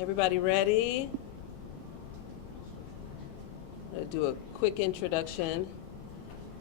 Everybody ready? I'm going to do a quick introduction.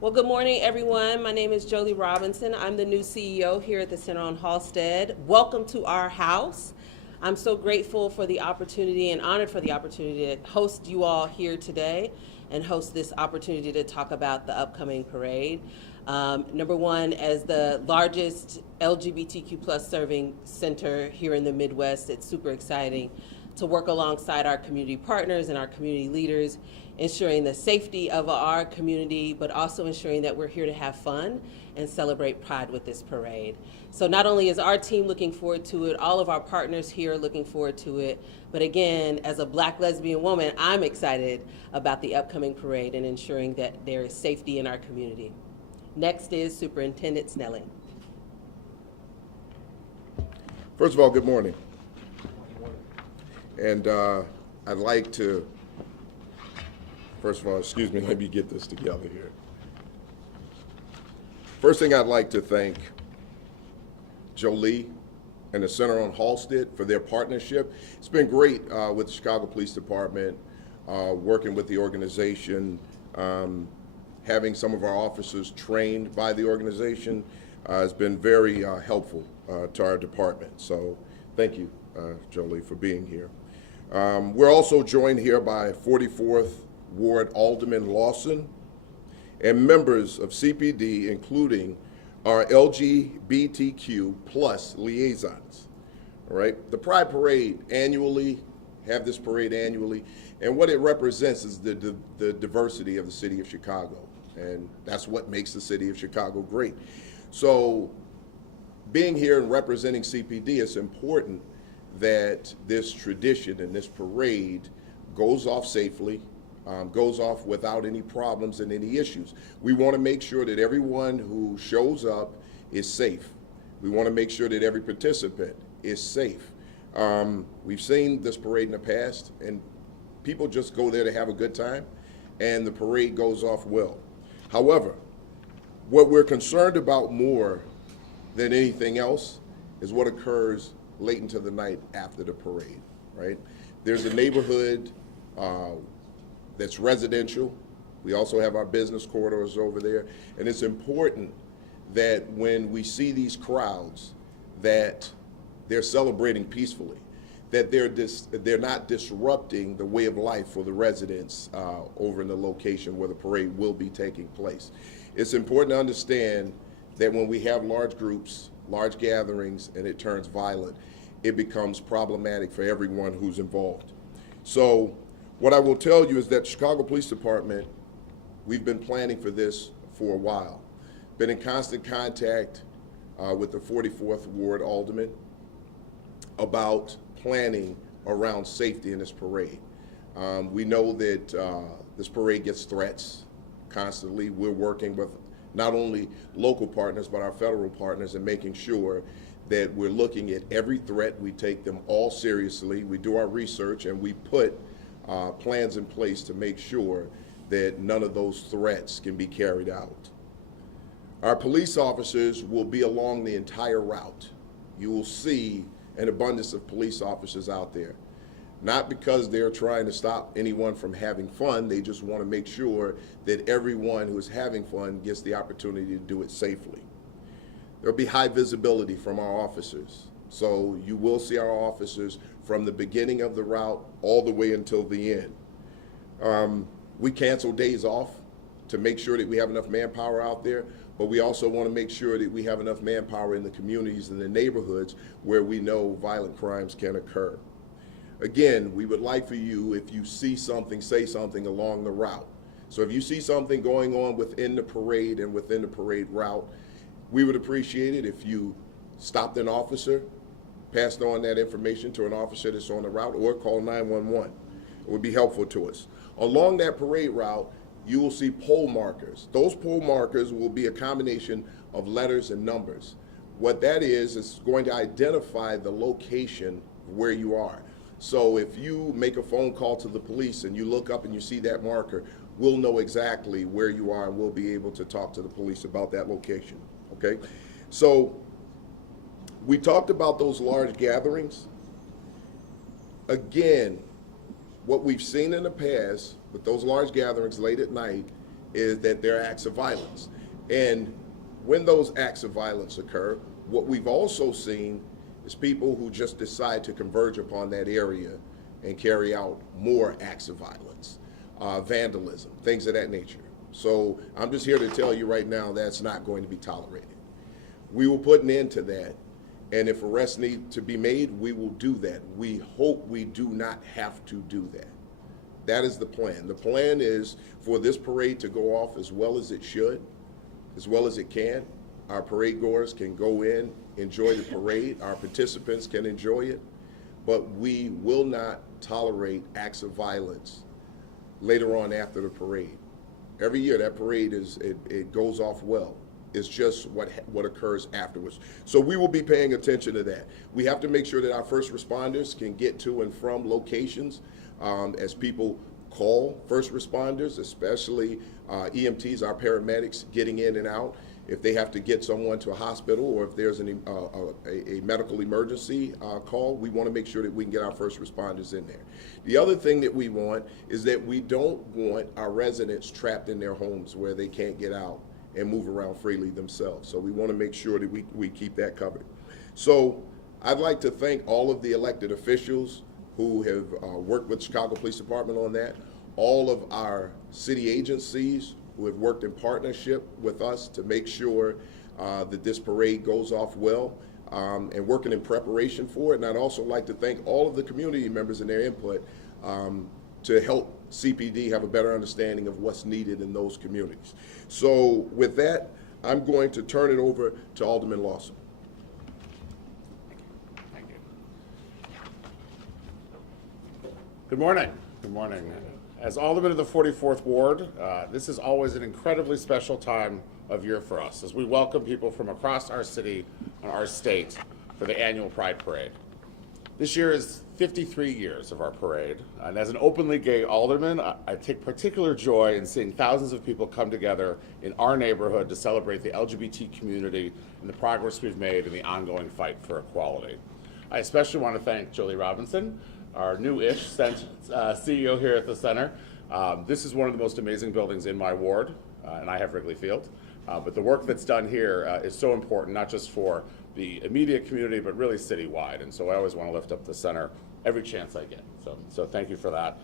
Well, good morning, everyone. My name is Jolie Robinson. I'm the new CEO here at the Center on Halstead. Welcome to our house. I'm so grateful for the opportunity and honored for the opportunity to host you all here today and host this opportunity to talk about the upcoming parade. Number one, as the largest LGBTQ plus serving center here in the Midwest, it's super exciting to work alongside our community partners and our community leaders, ensuring the safety of our community, but also ensuring that we're here to have fun and celebrate Pride with this parade. So not only is our team looking forward to it, all of our partners here are looking forward to it, but again, as a Black lesbian woman, I'm excited about the upcoming parade and ensuring that there is safety in our community. Next is Superintendent Snelly. First of all, good morning. And I'd like to, first of all, excuse me, let me get this together here. First thing I'd like to thank Jolie and the Center on Halstead for their partnership. It's been great with the Chicago Police Department, working with the organization, having some of our officers trained by the organization has been very helpful to our department. So thank you, Jolie, for being here. We're also joined here by 44th Ward Alderman Lawson and members of CPD, including our LGBTQ plus liaisons. All right, the Pride Parade annually, have this parade annually, and what it represents is the diversity of the city of Chicago, and that's what makes the city of Chicago great. So being here and representing CPD, it's important that this tradition and this parade goes off safely, goes off without any problems and any issues. We want to make sure that everyone who shows up is safe. We want to make sure that every participant is safe. We've seen this parade in the past, and people just go there to have a good time, and the parade goes off well. However, what we're concerned about more than anything else is what occurs late into the night after the parade, right? There's a neighborhood that's residential. We also have our business corridors over there. And it's important that when we see these crowds, that they're celebrating peacefully, that they're not disrupting the way of life for the residents over in the location where the parade will be taking place. It's important to understand that when we have large groups, large gatherings, and it turns violent, it becomes problematic for everyone who's involved. So what I will tell you is that the Chicago Police Department, we've been planning for this for a while. Been in constant contact with the 44th Ward Alderman about planning around safety in this parade. We know that this parade gets threats constantly. We're working with not only local partners, but our federal partners, and making sure that we're looking at every threat. We take them all seriously. We do our research, and we put plans in place to make sure that none of those threats can be carried out. Our police officers will be along the entire route. You will see an abundance of police officers out there. Not because they're trying to stop anyone from having fun, they just want to make sure that everyone who is having fun gets the opportunity to do it safely. There'll be high visibility from our officers. So you will see our officers from the beginning of the route all the way until the end. We cancel days off to make sure that we have enough manpower out there, but we also want to make sure that we have enough manpower in the communities and the neighborhoods where we know violent crimes can occur. Again, we would like for you, if you see something, say something along the route. So if you see something going on within the parade and within the parade route, we would appreciate it if you stopped an officer, passed on that information to an officer that's on the route, or call 911. It would be helpful to us. Along that parade route, you will see pole markers. Those pole markers will be a combination of letters and numbers. What that is going to identify the location where you are. So if you make a phone call to the police and you look up and you see that marker, we'll know exactly where you are, and we'll be able to talk to the police about that location, okay? So we talked about those large gatherings. Again, what we've seen in the past with those large gatherings late at night is that there are acts of violence. And when those acts of violence occur, what we've also seen is people who just decide to converge upon that area and carry out more acts of violence, vandalism, things of that nature. So I'm just here to tell you right now that's not going to be tolerated. We will put an end to that, and if arrests need to be made, we will do that. We hope we do not have to do that. That is the plan. The plan is for this parade to go off as well as it should, as well as it can. Our parade goers can go in, enjoy the parade. Our participants can enjoy it, but we will not tolerate acts of violence later on after the parade. Every year that parade it goes off well. It's just what occurs afterwards. So we will be paying attention to that. We have to make sure that our first responders can get to and from locations as people call first responders, especially EMTs, our paramedics, getting in and out. If they have to get someone to a hospital or if there's a medical emergency call, we want to make sure that we can get our first responders in there. The other thing that we want is that we don't want our residents trapped in their homes where they can't get out and move around freely themselves. So we want to make sure that we keep that covered. So I'd like to thank all of the elected officials who have worked with the Chicago Police Department on that, all of our city agencies who have worked in partnership with us to make sure that this parade goes off well and working in preparation for it. And I'd also like to thank all of the community members and their input to help CPD have a better understanding of what's needed in those communities. So with that, I'm going to turn it over to Alderman Lawson. Thank you. Good morning. Good morning. As Alderman of the 44th Ward, this is always an incredibly special time of year for us as we welcome people from across our city and our state for the annual Pride Parade. This year is 53 years of our parade, and as an openly gay alderman, I take particular joy in seeing thousands of people come together in our neighborhood to celebrate the LGBT community and the progress we've made in the ongoing fight for equality. I especially want to thank Jolie Robinson, our new-ish CEO here at the center. This is one of the most amazing buildings in my ward, and I have Wrigley Field. But the work that's done here is so important, not just for the immediate community, but really citywide. And so I always want to lift up the center every chance I get. So thank you for that.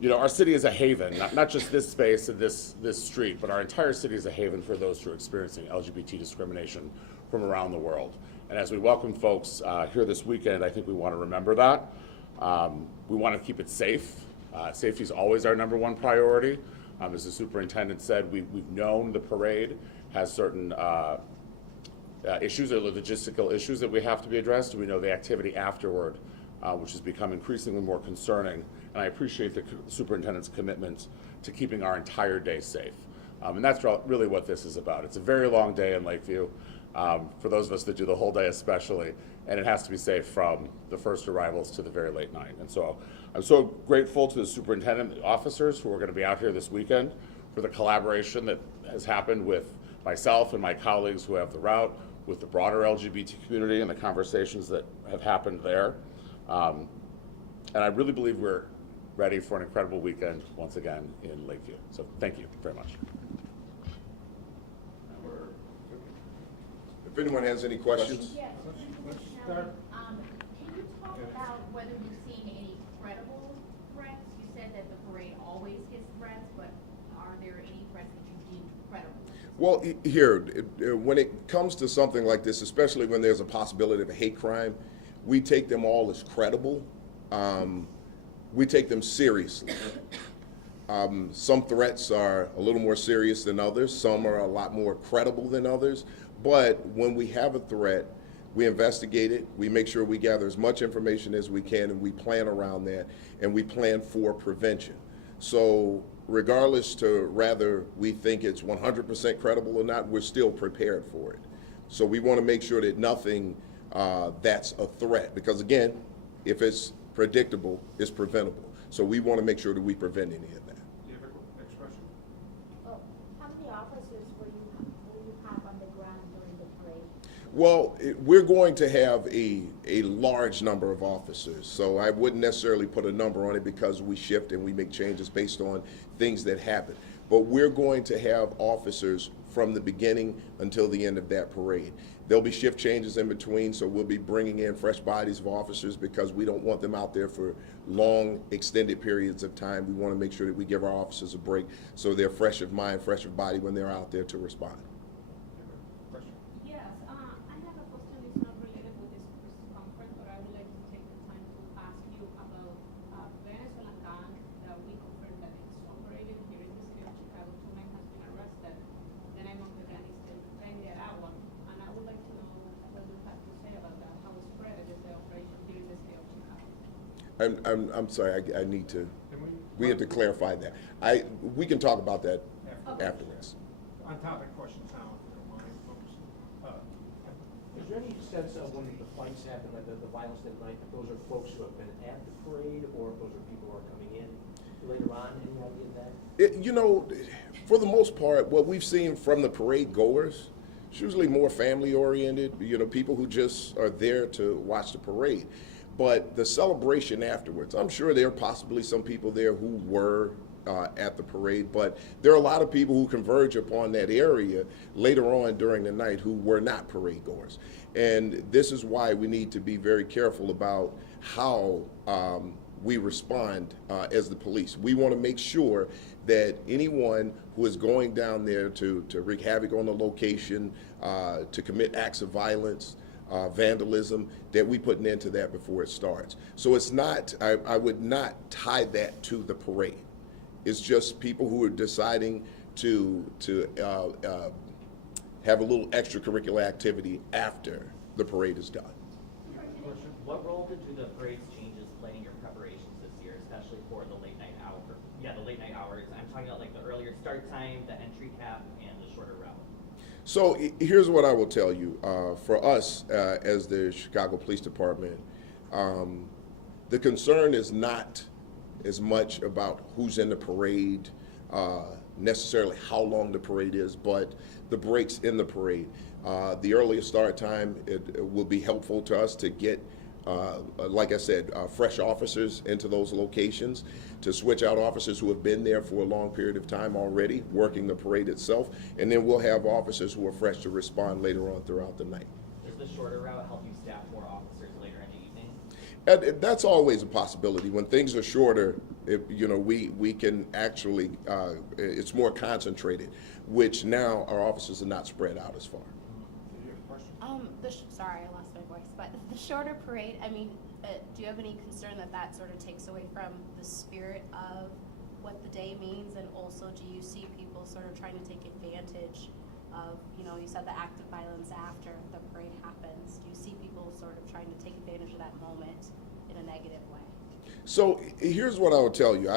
You know, our city is a haven, not just this space and this street, but our entire city is a haven for those who are experiencing LGBT discrimination from around the world. And as we welcome folks here this weekend, I think we want to remember that. We want to keep it safe. Safety is always our #1 priority. As the superintendent said, we've known the parade has certain issues or logistical issues that we have to be addressed. We know the activity afterward, which has become increasingly more concerning. And I appreciate the superintendent's commitment to keeping our entire day safe. And that's really what this is about. It's a very long day in Lakeview, for those of us that do the whole day especially, and it has to be safe from the first arrivals to the very late night. And so I'm so grateful to the superintendent and the officers who are going to be out here this weekend for the collaboration that has happened with myself and my colleagues who have the route, with the broader LGBT community and the conversations that have happened there. And I really believe we're ready for an incredible weekend once again in Lakeview. So thank you very much. If anyone has any questions. Yes. Can you talk about whether you've seen any credible threats? You said that the parade always gets threats, but are there any threats that you deem credible? Well, here, when it comes to something like this, especially when there's a possibility of a hate crime, we take them all as credible. We take them seriously. Some threats are a little more serious than others. Some are a lot more credible than others. But when we have a threat, we investigate it, we make sure we gather as much information as we can, and we plan around that, and we plan for prevention. So regardless to whether we think it's 100% credible or not, we're still prepared for it. So we want to make sure that nothing that's a threat, because again, if it's predictable, it's preventable. So we want to make sure that we prevent any of that. Do you have a next question? Oh, how many officers will you have on the ground during the parade? Well, we're going to have a large number of officers, so I wouldn't necessarily put a number on it because we shift and we make changes based on things that happen. But we're going to have officers from the beginning until the end of that parade. There'll be shift changes in between, so we'll be bringing in fresh bodies of officers because we don't want them out there for long, extended periods of time. We want to make sure that we give our officers a break so they're fresh of mind, fresh of body when they're out there to respond. Yes, I have a question. It's not related with this conference, but I would like to take the time to ask you about Venezuelan gang that we confirmed that it's operating here in the city of Chicago. Two men has been arrested. The name of the gang is Alder Allen, and I would like to know what you have to say about that. How spread is the operation here in the city of Chicago? I'm sorry, I need to, we have to clarify that. We can talk about that afterwards. On topic questions now, if you don't mind, folks. Is there any sense of when the fights happen, like the violence that night, if those are folks who have been at the parade, or if those are people who are coming in later on? Any idea of that? You know, for the most part, what we've seen from the parade goers, it's usually more family oriented, you know, people who just are there to watch the parade. But the celebration afterwards, I'm sure there are possibly some people there who were at the parade, but there are a lot of people who converge upon that area later on during the night who were not parade goers. And this is why we need to be very careful about how we respond as the police. We want to make sure that anyone who is going down there to wreak havoc on the location, to commit acts of violence, vandalism, that we put an end to that before it starts. So it's not, I would not tie that to the parade. It's just people who are deciding to have a little extracurricular activity after the parade is done. What role do the parade's changes play in your preparations this year, especially for the late night hour? Yeah, the late night hours. I'm talking about like the earlier start time, the entry cap, and the shorter route. So here's what I will tell you. For us, as the Chicago Police Department, the concern is not as much about who's in the parade, necessarily how long the parade is, but the breaks in the parade. The earlier start time, it will be helpful to us to get, like I said, fresh officers into those locations, to switch out officers who have been there for a long period of time already, working the parade itself, and then we'll have officers who are fresh to respond later on throughout the night. Does the shorter route help you staff more officers later in the evening? That's always a possibility. When things are shorter, you know, we can actually, it's more concentrated, which now our officers are not spread out as far. Sorry, I lost my voice, but the shorter parade, I mean, do you have any concern that that sort of takes away from the spirit of what the day means? And also, do you see people sort of trying to take advantage of, you know, you said the act of violence after the parade happens. Do you see people sort of trying to take advantage of that moment in a negative way? So here's what I will tell you.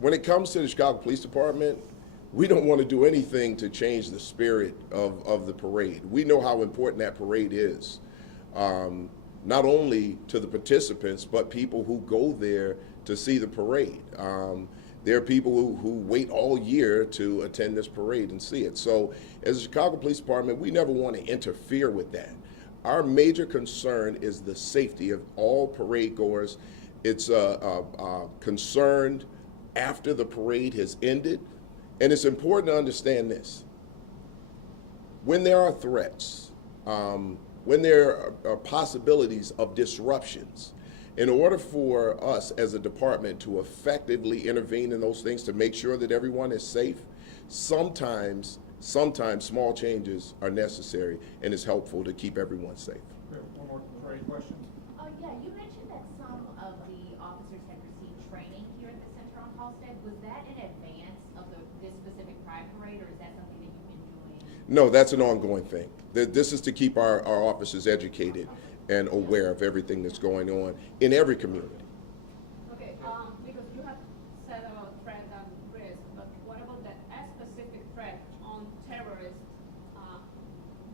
When it comes to the Chicago Police Department, we don't want to do anything to change the spirit of the parade. We know how important that parade is, not only to the participants, but people who go there to see the parade. There are people who wait all year to attend this parade and see it. So as the Chicago Police Department, we never want to interfere with that. Our major concern is the safety of all parade goers. It's concerned after the parade has ended. And it's important to understand this. When there are threats, when there are possibilities of disruptions, in order for us as a department to effectively intervene in those things to make sure that everyone is safe, sometimes small changes are necessary, and it's helpful to keep everyone safe. One more parade question. Yeah, you mentioned that some of the officers had received training here at the Center on Halsted. Was that in advance of this specific Pride Parade, or is that something that you've been doing? No, that's an ongoing thing. This is to keep our officers educated and aware of everything that's going on in every community. Okay, because you have said about threat and risk, but what about the specific threat on terrorist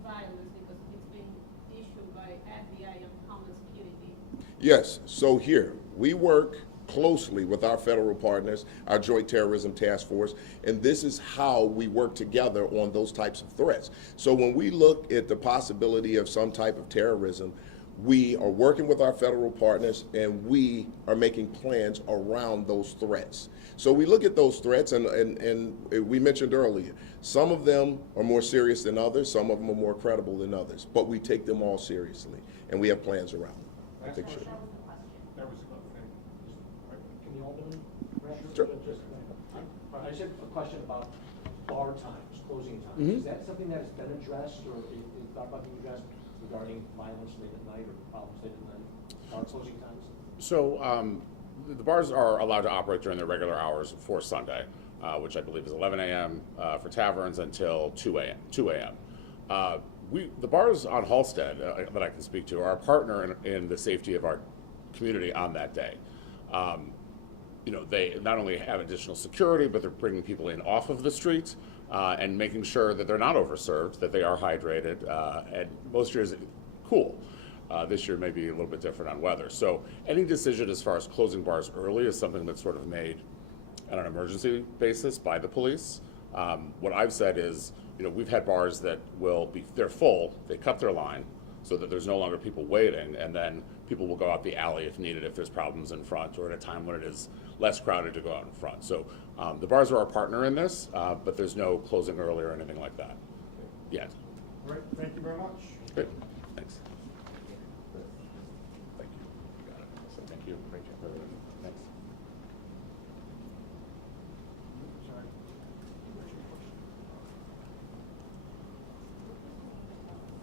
violence, because it's been issued by FBI and Homeland Security? Yes, so here, we work closely with our federal partners, our Joint Terrorism Task Force, and this is how we work together on those types of threats. So when we look at the possibility of some type of terrorism, we are working with our federal partners and we are making plans around those threats. So we look at those threats and we mentioned earlier, some of them are more serious than others, some of them are more credible than others, but we take them all seriously and we have plans around them. I think so. That was another thing. Can the Alderman? Sure. I just have a question about bar times, closing times. Mhm. Is that something that has been addressed or is thought about being addressed regarding violence late at night or problems late at night, bar closing times? So the bars are allowed to operate during their regular hours for Sunday, which I believe is 11 a.m. For taverns until 2 a.m. The bars on Halsted that I can speak to are a partner in the safety of our community on that day. They not only have additional security, but they're bringing people in off of the streets and making sure that they're not overserved, that they are hydrated, and most years, cool. This year may be a little bit different on weather. So any decision as far as closing bars early is something that's sort of made on an emergency basis by the police. What I've said is, we've had bars that they're full, they cut their line so that there's no longer people waiting, and then people will go out the alley if needed, if there's problems in front, or at a time when it is less crowded to go out in front. So the bars are our partner in this, but there's no closing early or anything like that yet. All right, thank you very much. Great.